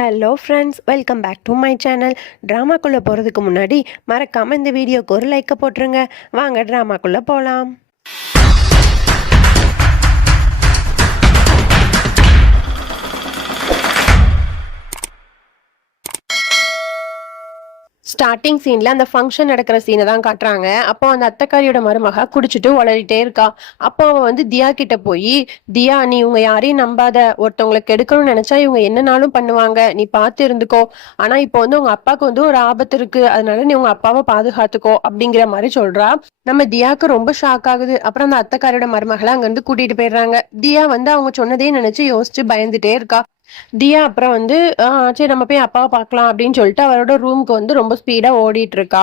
Hello friends, welcome back to my channel. ட்ராமாக்குள்ளே போகிறதுக்கு முன்னாடி மறக்காமல் இந்த வீடியோக்கு ஒரு லைக்கை போட்டுருங்க. வாங்க ட்ராமாக்குள்ளே போகலாம். ஸ்டார்டிங் சீன்ல அந்த ஃபங்க்ஷன் நடக்கிற சீனை தான் காட்டுறாங்க. அப்போ அந்த அத்தைக்காரியோட மருமக குடிச்சிட்டு உளறிட்டே இருக்கா. அப்போ அவன் வந்து தியா கிட்ட போய், தியா நீ இவங்க யாரையும் நம்பாத, ஒருத்தவங்களை கெடுக்கணும்னு நினைச்சா இவங்க என்னனாலும் பண்ணுவாங்க, நீ பார்த்து இருந்துக்கோ. ஆனா இப்போ வந்து உங்க அப்பாவுக்கு வந்து ஒரு ஆபத்து இருக்கு, அதனால நீ உங்க அப்பாவை பாதுகாத்துக்கோ அப்படிங்கிற மாதிரி சொல்றா. நம்ம தியாவுக்கு ரொம்ப ஷாக் ஆகுது. அப்புறம் அந்த அத்தைக்காரியோட மருமகளை அங்க இருந்து கூட்டிட்டு போயிடுறாங்க. தியா வந்து அவங்க சொன்னதே நினைச்சு யோசிச்சு பயந்துட்டே இருக்கா. தியா அப்புறம் வந்து சரி நம்ம போய் அப்பாவை பார்க்கலாம் அப்படின்னு சொல்லிட்டு அவரோட ரூமுக்கு வந்து ரொம்ப ஸ்பீடா ஓடிட்டு இருக்கா.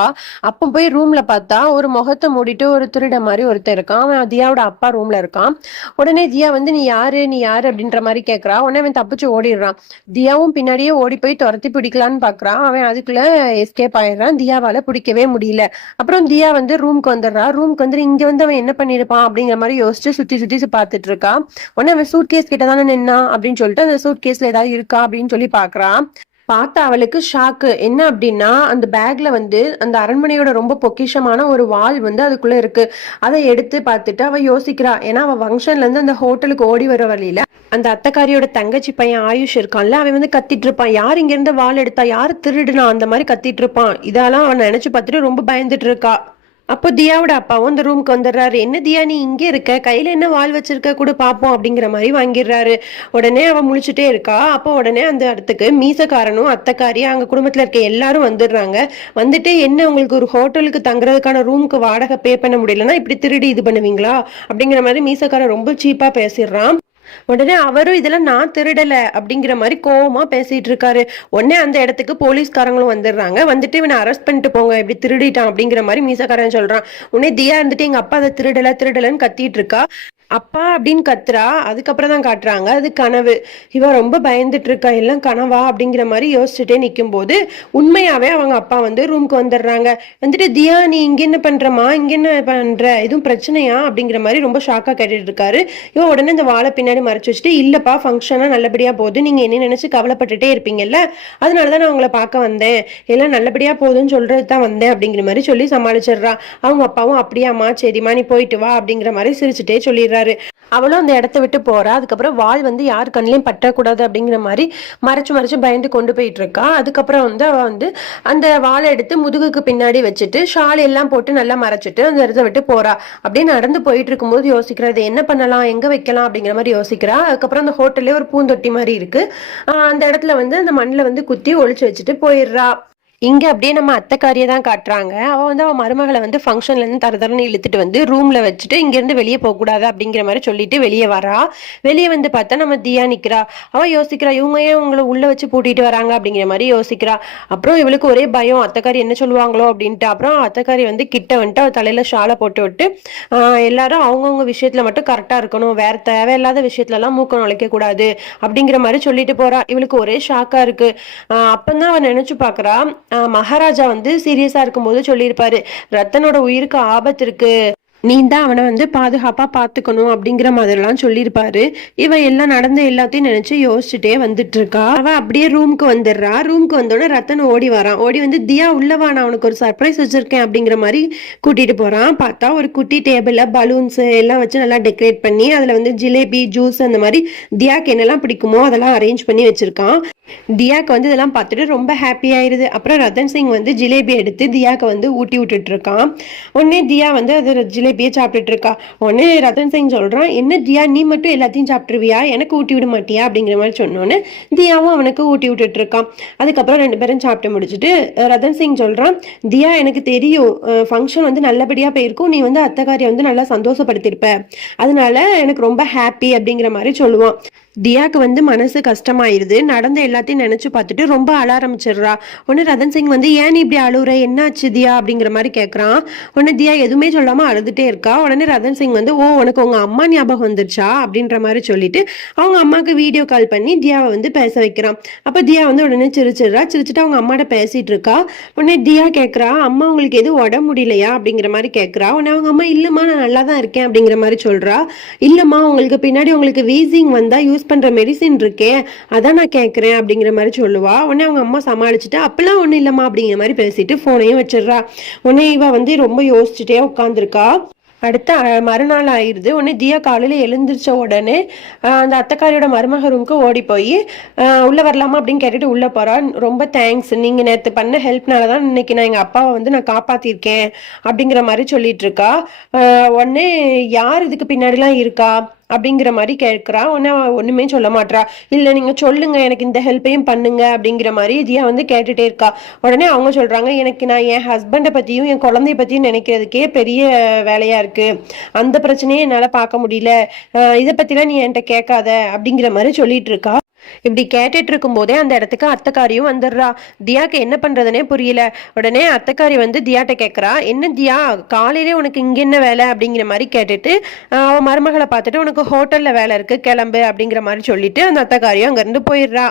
அப்போ போய் ரூம்ல பார்த்தா ஒரு முகத்தை மூடிட்டு ஒரு திருட மாதிரி ஒருத்தர் இருக்கான். அவன் தியாவோட அப்பா ரூம்ல இருக்கான். உடனே தியா வந்து நீ யாரு அப்படின்ற மாதிரி கேட்கறா. உடனே அவன் தப்பிச்சு ஓடிடுறான். தியாவும் பின்னாடியே ஓடி போய் துரத்தி பிடிக்கலான்னு பாக்குறான். அவன் அதுக்குள்ள எஸ்கேப் ஆயிடுறான். தியாவால பிடிக்கவே முடியல. அப்புறம் தியா வந்து ரூமுக்கு வந்துடுறான். ரூமுக்கு வந்து இங்க வந்து அவன் என்ன பண்ணிருப்பான் அப்படிங்கிற மாதிரி யோசிச்சு சுத்தி சுத்தி பார்த்துட்டு இருக்கான். உடனே அவன் சூட் கேஸ் கிட்ட தானே நின்னா அப்படின்னு சொல்லிட்டு அந்த சூட் கேஸ் ஏதாவது இருக்கா அப்படின்னு சொல்லி பாக்குறான். பார்த்தா அவளுக்கு ஷாக்கு. என்ன அப்படின்னா அந்த பேக்ல வந்து அந்த அரண்மனையோட ரொம்ப பொக்கிஷமான ஒரு வால் வந்து அதுக்குள்ள இருக்கு. அதை எடுத்து பார்த்துட்டு அவ யோசிக்கிறா. ஏன்னா அவ ஃபங்க்ஷன்ல இருந்து அந்த ஹோட்டலுக்கு ஓடி வர வழியில அந்த அத்தைக்காரியோட தங்கச்சி பையன் ஆயுஷ் இருக்கான்ல, அவன் வந்து கத்திட்டு இருப்பான். யார் இங்க இருந்து வால் எடுத்தா, யாரு திருடுனா, அந்த மாதிரி கத்திட்டு இருப்பான். இதெல்லாம் அவன் நினைச்சு பார்த்துட்டு ரொம்ப பயந்துட்டு இருக்கா. அப்போ தியாவோட அப்பாவும் இந்த ரூமுக்கு வந்துடுறாரு. என்ன தியா நீ இங்கே இருக்க, கையில என்ன வால் வச்சிருக்க கூட பாப்போம் அப்படிங்கிற மாதிரி வாங்கிடுறாரு. உடனே அவ முழிச்சுட்டே இருக்கா. அப்போ உடனே அந்த இடத்துக்கு மீசக்காரனும் அத்தைக்காரி அங்க குடும்பத்துல இருக்க எல்லாரும் வந்துடுறாங்க. வந்துட்டு என்ன உங்களுக்கு ஒரு ஹோட்டலுக்கு தங்குறதுக்கான ரூமுக்கு வாடகை பே பண்ண முடியலன்னா இப்படி திருடி இது பண்ணுவீங்களா அப்படிங்கிற மாதிரி மீசக்காரன் ரொம்ப சீப்பா பேசிடுறான். உடனே அவரும் இதெல்லாம் நான் திருடல அப்படிங்கிற மாதிரி கோவமா பேசிட்டு இருக்காரு. உடனே அந்த இடத்துக்கு போலீஸ்காரங்களும் வந்துடுறாங்க. வந்துட்டு இவனை அரெஸ்ட் பண்ணிட்டு போங்க, இப்படி திருடிட்டான் அப்படிங்கிற மாதிரி மீசக்காரன் சொல்றான். உடனே தியா இருந்துட்டு எங்க அப்பா அதை திருடலன்னு கத்திட்டு இருக்கா. அப்பா அப்படின்னு கத்துறா. அதுக்கப்புறம் தான் காட்டுறாங்க அது கனவு. இவ ரொம்ப பயந்துட்டு இருக்கா. எல்லாம் கனவா அப்படிங்கிற மாதிரி யோசிச்சுட்டே நிற்கும் போது உண்மையாவே அவங்க அப்பா வந்து ரூமுக்கு வந்துடுறாங்க. வந்துட்டு தியா நீ இங்க என்ன பண்றமா, இங்க என்ன பண்ற, எதுவும் பிரச்சனையா அப்படிங்கிற மாதிரி ரொம்ப ஷாக்கா கேட்டுட்டு இருக்காரு. இவன் உடனே இந்த வாழை பின்னாடி மறைச்சு வச்சுட்டு, இல்லப்பா ஃபங்க்ஷனா நல்லபடியா போகுது, நீங்க என்ன நினைச்சு கவலைப்பட்டுட்டே இருப்பீங்கல்ல, அதனாலதான் நான் உங்களை பார்க்க வந்தேன், எல்லாம் நல்லபடியா போகுதுன்னு சொல்றது தான் வந்தேன் அப்படிங்கிற மாதிரி சொல்லி சமாளிச்சிடுறா. அவங்க அப்பாவும் அப்படியாம்மா சரிம்மா நீ போயிட்டு வா அப்படிங்கிற மாதிரி சிரிச்சுட்டே சொல்லிடுறாரு. அவளும் அந்த இடத்த விட்டு போறா. அதுக்கப்புறம் வாள் வந்து யாரு கண்ணிலையும் பற்றக்கூடாது அப்படிங்கிற மாதிரி மறைச்சு பயந்து கொண்டு போயிட்டு இருக்கா. அதுக்கப்புறம் வந்து அவ வந்து அந்த வாளை எடுத்து முதுகுக்கு பின்னாடி வச்சுட்டு ஷால் எல்லாம் போட்டு நல்லா மறைச்சிட்டு அந்த இடத்த விட்டு போறா. அப்படியே நடந்து போயிட்டு இருக்கும்போது யோசிக்கிறா, இது என்ன பண்ணலாம், எங்க வைக்கலாம் அப்படிங்கிற மாதிரி யோசிக்கிறா. அதுக்கப்புறம் அந்த ஹோட்டல்லே ஒரு பூந்தொட்டி மாதிரி இருக்கு. அந்த இடத்துல வந்து அந்த மண்ணில் வந்து குத்தி ஒளிச்சு வச்சுட்டு போயிடுறா. இங்க அப்படியே நம்ம அத்தைக்காரியை தான் காட்டுறாங்க. அவ வந்து அவன் மருமகளை வந்து ஃபங்க்ஷன்ல இருந்து தரதரன்னு இழுத்துட்டு வந்து ரூம்ல வச்சுட்டு இங்க இருந்து வெளியே போக கூடாது அப்படிங்கிற மாதிரி சொல்லிட்டு வெளியே வரா. வெளியே வந்து பார்த்தா நம்ம தியா நிக்கிறா. அவ யோசிக்கிறா, இவங்க ஏன் உங்களை உள்ள வச்சு பூட்டிட்டு வராங்க அப்படிங்கிற மாதிரி யோசிக்கிறா. அப்புறம் இவளுக்கு ஒரே பயம், அத்தைக்காரி என்ன சொல்லுவாங்களோ அப்படின்ட்டு. அப்புறம் அத்தைக்காரி வந்து கிட்ட வந்துட்டு அவ தலையில ஷாலை போட்டு விட்டு எல்லாரும் அவங்கவுங்க விஷயத்துல மட்டும் கரெக்டா இருக்கணும், வேற தேவையில்லாத விஷயத்துல எல்லாம் மூக்க நுழைக்க கூடாது அப்படிங்கிற மாதிரி சொல்லிட்டு போறா. இவளுக்கு ஒரே ஷாக்கா இருக்கு. அப்பதான் அவன் நினைச்சு பாக்குறா, மகாராஜா வந்து சீரியஸா இருக்கும்போது சொல்லியிருப்பாரு, ரத்தனோட உயிருக்கு ஆபத்து இருக்கு, நீ தான் அவனை வந்து பாதுகாப்பா பாத்துக்கணும் அப்படிங்கிற மாதிரிலாம் சொல்லியிருப்பாரு. இவ எல்லாம் நடந்த எல்லாத்தையும் நினைச்சு யோசிச்சுட்டே வந்துட்டு இருக்கா. அவ அப்படியே ரூமுக்கு வந்துடுறா. ரூமுக்கு வந்தோடனே ரத்தன் ஓடி வரான். ஓடி வந்து தியா உள்ளவா, நான் அவனுக்கு ஒரு சர்ப்ரைஸ் வச்சிருக்கேன் அப்படிங்கிற மாதிரி கூட்டிட்டு போறான். பார்த்தா ஒரு குட்டி டேபிள்ல பலூன்ஸ் எல்லாம் வச்சு நல்லா டெக்கரேட் பண்ணி அதுல வந்து ஜிலேபி ஜூஸ் அந்த மாதிரி தியாக்கு என்னெல்லாம் பிடிக்குமோ அதெல்லாம் அரேஞ்ச் பண்ணி வச்சிருக்கான். தியாக்கு வந்து இதெல்லாம் பார்த்துட்டு ரொம்ப ஹாப்பி ஆயிருது. அப்புறம் ரத்தன் சிங் வந்து ஜிலேபி எடுத்து தியாக்கு வந்து ஊட்டி விட்டுட்டு இருக்கான். உடனே தியா வந்து அது ஜிலேபியை சாப்பிட்டுட்டு இருக்கா. உடனே ரத்தன் சிங் சொல்றான், என்ன தியா நீ மட்டும் எல்லாத்தையும் சாப்பிட்டுருவியா, எனக்கு ஊட்டி விட மாட்டியா அப்படிங்கிற மாதிரி சொன்னோன்னு தியாவும் அவனுக்கு ஊட்டி விட்டுட்டு இருக்கான். அதுக்கப்புறம் ரெண்டு பேரும் சாப்பிட்டு முடிச்சுட்டு ரத்தன் சிங் சொல்றான், தியா எனக்கு தெரியும் ஃபங்க்ஷன் வந்து நல்லபடியா போயிருக்கும், நீ வந்து அத்தைக்காரியை வந்து நல்லா சந்தோஷப்படுத்திருப்ப, அதனால எனக்கு ரொம்ப ஹாப்பி அப்படிங்கிற மாதிரி சொல்லுவான். தியாக்கு வந்து மனசு கஷ்டமாயிருது. நடந்த எல்லாத்தையும் நினைச்சு பார்த்துட்டு ரொம்ப அழ ஆரம்பிச்சிடுறா. உடனே ரத்தன் சிங் வந்து ஏன் நீ இப்படி அழுகுற, என்னாச்சு தியா அப்படிங்கிற மாதிரி கேட்கறான். உடனே தியா எதுவுமே சொல்லாம அழுதுட்டே இருக்கா. உடனே ரத்தன் சிங் வந்து உனக்கு உங்க அம்மா ஞாபகம் வந்துருச்சா அப்படின்ற மாதிரி சொல்லிட்டு அவங்க அம்மாவுக்கு வீடியோ கால் பண்ணி தியாவை வந்து பேச வைக்கிறான். அப்ப தியா வந்து உடனே சிரிச்சுட்டு அவங்க அம்மாட்ட பேசிட்டு இருக்கா. உடனே தியா கேட்கறா, அம்மா உங்களுக்கு எதுவும் உடம்பு முடியலையா அப்படிங்கிற மாதிரி கேட்கறா. உடனே அவங்க அம்மா இல்லம்மா நான் நல்லா தான் இருக்கேன் அப்படிங்கிற மாதிரி சொல்றா. இல்லம்மா உங்களுக்கு பின்னாடி உங்களுக்கு வீசிங் வந்தா யூஸ் யூஸ் பண்ற மெடிசின் இருக்கே அதான் நான் கேட்குறேன் அப்படிங்கிற மாதிரி சொல்லுவா. உடனே அவங்க அம்மா சமாளிச்சுட்டு அப்பெல்லாம் ஒன்றும் இல்லைம்மா அப்படிங்கிற மாதிரி பேசிட்டு ஃபோனையும் வச்சிடுறா. உடனே இவ வந்து ரொம்ப யோசிச்சுட்டே உட்காந்துருக்கா. அடுத்த மறுநாள் ஆயிடுது. உடனே தியா காலையில் எழுந்திரிச்ச உடனே அந்த அத்தைக்காரியோட மருமக ரூமுக்கு ஓடி போய் உள்ளே வரலாமா அப்படின்னு கேட்டுட்டு உள்ளே போகிறான். ரொம்ப தேங்க்ஸ், நீங்கள் நேற்று பண்ண ஹெல்ப்னால தான் இன்னைக்கு நான் எங்கள் அப்பாவை வந்து நான் காப்பாற்றிருக்கேன் அப்படிங்கிற மாதிரி சொல்லிட்டு இருக்கா. உடனே யார் இதுக்கு பின்னாடிலாம் இருக்கா அப்படிங்கிற மாதிரி கேட்குறா. உடனே ஒன்றுமே சொல்ல மாட்றா. இல்லை நீங்கள் சொல்லுங்க, எனக்கு இந்த ஹெல்ப்பையும் பண்ணுங்க அப்படிங்கிற மாதிரி தியா வந்து கேட்டுட்டே இருக்கா. உடனே அவங்க சொல்கிறாங்க, எனக்கு நான் என் ஹஸ்பண்டை பற்றியும் என் குழந்தைய பற்றியும் நினைக்கிறதுக்கே பெரிய வேலையாக இருக்குது, அந்த பிரச்சனையே என்னால் பார்க்க முடியல, இதை பற்றிலாம் நீ என்கிட்ட கேட்காத அப்படிங்கிற மாதிரி சொல்லிட்டு இருக்கா. இப்படி கேட்டுட்டு இருக்கும் போதே அந்த இடத்துக்கு அத்தைக்காரியும் வந்துடுறா. தியாக்கு என்ன பண்றதுனே புரியல. உடனே அத்தைக்காரி வந்து தியாட்ட கேட்கறா, என்ன தியா காலையிலே உனக்கு இங்க என்ன வேலை அப்படிங்கிற மாதிரி கேட்டுட்டு அவன் மருமகளை பார்த்துட்டு உனக்கு ஹோட்டல்ல வேலை இருக்கு கிளம்பு அப்படிங்கிற மாதிரி சொல்லிட்டு அந்த அத்தைக்காரியும் அங்கிருந்து போயிடுறா.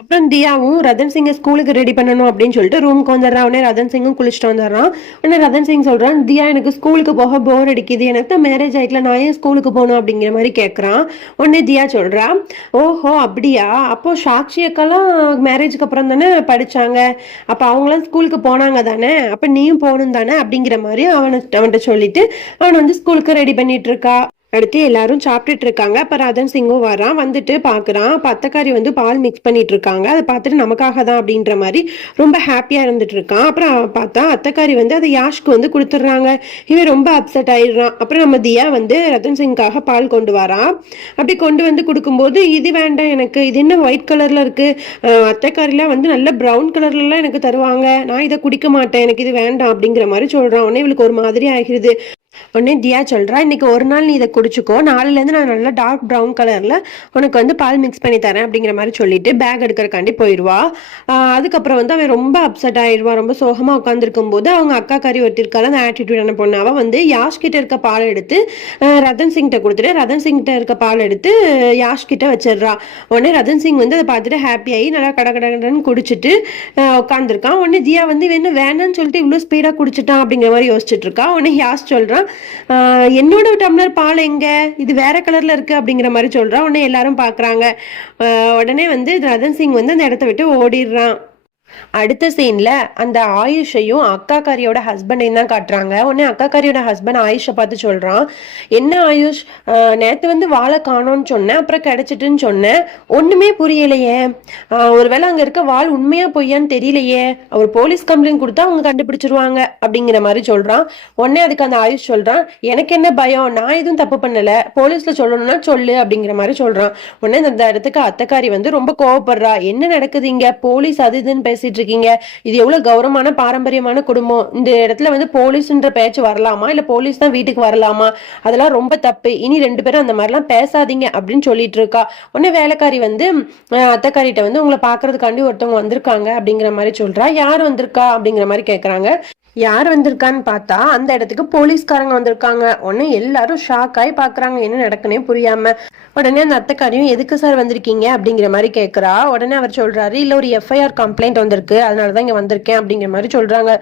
அப்புறம் தியாவும் ரதன் சிங்கை ஸ்கூலுக்கு ரெடி பண்ணணும் அப்படின்னு சொல்லிட்டு ரூமுக்கு வந்துடுறான். உடனே ரதன் சிங்கும் குளிச்சுட்டு வந்துடுறான். உடனே ரதன் சிங் சொல்றான், தியா எனக்கு ஸ்கூலுக்கு போக போர் அடிக்குது, எனக்கு தான் மேரேஜ் ஆயிக்கல, நான் ஏன் ஸ்கூலுக்கு போகணும் அப்படிங்கிற மாதிரி கேட்குறான். உடனே தியா சொல்றா, ஓஹோ அப்படியா, அப்போ சாக்ஷி அக்காலாம் மேரேஜுக்கு அப்புறம் தானே படிச்சாங்க, அப்போ அவங்களாம் ஸ்கூலுக்கு போனாங்க தானே, அப்போ நீயும் போகணும் தானே அப்படிங்கிற மாதிரி அவன்கிட்ட சொல்லிட்டு அவன் வந்து ஸ்கூலுக்கு ரெடி பண்ணிட்டு இருக்கா. அடுத்து எல்லாரும் சாப்பிட்டுட்டு இருக்காங்க. அப்ப ரதன் சிங்கும் வரான். வந்துட்டு பாக்குறான், அத்தைக்காரி வந்து பால் மிக்ஸ் பண்ணிட்டு இருக்காங்க. அதை பார்த்துட்டு நமக்காக தான் அப்படின்ற மாதிரி ரொம்ப ஹாப்பியா இருந்துட்டு இருக்கான். அப்புறம் பார்த்தா அத்தைக்காரி வந்து அதை யாஷ்க்கு வந்து கொடுத்துட்றாங்க. இவன் ரொம்ப அப்செட் ஆயிடுறான். அப்புறம் நம்ம தியா வந்து ரதன் சிங்காக பால் கொண்டு வரான். அப்படி கொண்டு வந்து கொடுக்கும்போது, இது வேண்டாம் எனக்கு, இது என்ன ஒயிட் கலர்ல இருக்கு, அத்தைக்காரிலாம் வந்து நல்ல ப்ரௌன் கலர்லாம் எனக்கு தருவாங்க, நான் இதை குடிக்க மாட்டேன், எனக்கு இது வேண்டாம் அப்படிங்கிற மாதிரி சொல்றான். உடனே இவளுக்கு ஒரு மாதிரி ஆகிடுது. உடனே தியா சொல்றா, இன்னைக்கு ஒரு நாள் நீ இதை குடிச்சுக்கோ, நாளிலேருந்து நான் நல்லா டார்க் ப்ரௌன் கலர்ல உனக்கு வந்து பால் மிக்ஸ் பண்ணி தரேன் அப்படிங்கிற மாதிரி சொல்லிட்டு பேக் எடுக்கிறக்காண்டி போயிடுவா. அதுக்கப்புறம் வந்து அவன் ரொம்ப அப்செட் ஆயிடுவான். ரொம்ப சோகமா உட்காந்துருக்கும் போது அவங்க அக்கா கறி ஒருத்திருக்கால அந்த ஆட்டிடியூடான பொண்ணு, அவன் வந்து யாஷ் கிட்ட இருக்க பால் எடுத்து ரதன் சிங்கிட்ட கொடுத்துட்டு ரதன் சிங்கிட்ட இருக்க பால் எடுத்து யாஷ் கிட்ட வச்சிடுறா. உடனே ரதன் சிங் வந்து அதை பார்த்துட்டு ஹாப்பி ஆகி நல்லா கடன்னு குடிச்சிட்டு உட்காந்துருக்கான். உடனே தியா வந்து என்ன வேணான்னு சொல்லிட்டு இவ்வளோ ஸ்பீடாக குடிச்சிட்டான் அப்படிங்கிற மாதிரி யோசிச்சுட்டு இருக்கா. உடனே யாஷ் சொல்றான், என்னோட டம்ளர் பால் எங்க, இது வேற கலர்ல இருக்கு அப்படிங்கிற மாதிரி சொல்றான். உடனே எல்லாரும் பாக்குறாங்க. உடனே வந்து ரதன் சிங் வந்து அந்த இடத்த விட்டு ஓடிடுறான். அடுத்த சீன்ல அந்த ஆயுஷையும் அக்காக்காரியோட ஹஸ்பண்டையும் தான் காட்டுறாங்க. உடனே அக்காக்காரியோட ஹஸ்பண்ட் ஆயுஷை பார்த்து சொல்றான், என்ன ஆயுஷ், நேத்து வந்து வாழை காணோன்னு சொன்னேன், அப்புறம் கிடைச்சிட்டுன்னு சொன்னேன், ஒண்ணுமே புரியலையே, ஒருவேளை அங்க இருக்க வாள் உண்மையா பொய்யான்னு தெரியலையே, அவர் போலீஸ் கம்ப்ளைண்ட் கொடுத்தா அவங்க கண்டுபிடிச்சிருவாங்க அப்படிங்கிற மாதிரி சொல்றான். உடனே அதுக்கு அந்த ஆயுஷ் சொல்றான், எனக்கு என்ன பயம், நான் எதுவும் தப்பு பண்ணல, போலீஸ்ல சொல்லணும்னா சொல்லு அப்படிங்கிற மாதிரி சொல்றான். உடனே அந்த இடத்துக்கு அத்தைக்காரி வந்து ரொம்ப கோவப்படுறா, என்ன நடக்குது இங்க, போலீஸ் அது இதுன்னு பேசிட்டு இருக்கீங்க, இது எவ்வளவு கௌரவமான பாரம்பரியமான குடும்பம், இந்த இடத்துல வந்து போலீஸ்ன்ற பேச்சு வரலாமா, இல்ல போலீஸ் தான் வீட்டுக்கு வரலாமா, அதெல்லாம் ரொம்ப தப்பு, இனி ரெண்டு பேரும் அந்த மாதிரிலாம் பேசாதீங்க அப்படின்னு சொல்லிட்டு இருக்கா. உடனே வேலைக்காரி வந்து அத்தைக்காரிட்ட வந்து உங்களை பாக்குறதுக்காண்டி ஒருத்தவங்க வந்திருக்காங்க அப்படிங்கிற மாதிரி சொல்றா. யார் வந்திருக்கா அப்படிங்கிற மாதிரி கேக்குறாங்க. யார் வந்திருக்கான்னு பார்த்தா அந்த இடத்துக்கு போலீஸ்காரங்க வந்திருக்காங்க. உடனே எல்லாரும் ஷாக் ஆகி பாக்குறாங்க, என்ன நடக்குன்னே புரியாம. உடனே அந்த அத்தைக்காரியும் எதுக்கு சார் வந்திருக்கீங்க அப்படிங்கிற மாதிரி கேட்குறா. உடனே அவர் சொல்றாரு, இல்ல ஒரு எஃப்ஐஆர் கம்ப்ளைண்ட் வந்திருக்கு, அதனாலதான் இங்க வந்திருக்கேன் அப்படிங்கிற மாதிரி சொல்றாங்க.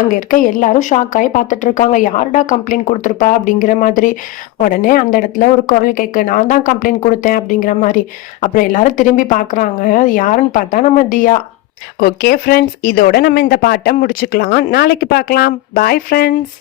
அங்க இருக்க எல்லாரும் ஷாக் ஆகி பார்த்துட்டு இருக்காங்க, யாருடா கம்ப்ளைண்ட் கொடுத்துருப்பா அப்படிங்கிற மாதிரி. உடனே அந்த இடத்துல ஒரு குரல் கேட்க, நான் தான் கம்ப்ளைண்ட் கொடுத்தேன் அப்படிங்கிற மாதிரி. அப்புறம் எல்லாரும் திரும்பி பாக்குறாங்க, யாருன்னு பார்த்தா நம்ம தியா. ஓகே ஃப்ரெண்ட்ஸ், இதோட நம்ம இந்த பாட்டை முடிச்சுக்கலாம். நாளைக்கு பார்க்கலாம். Bye friends.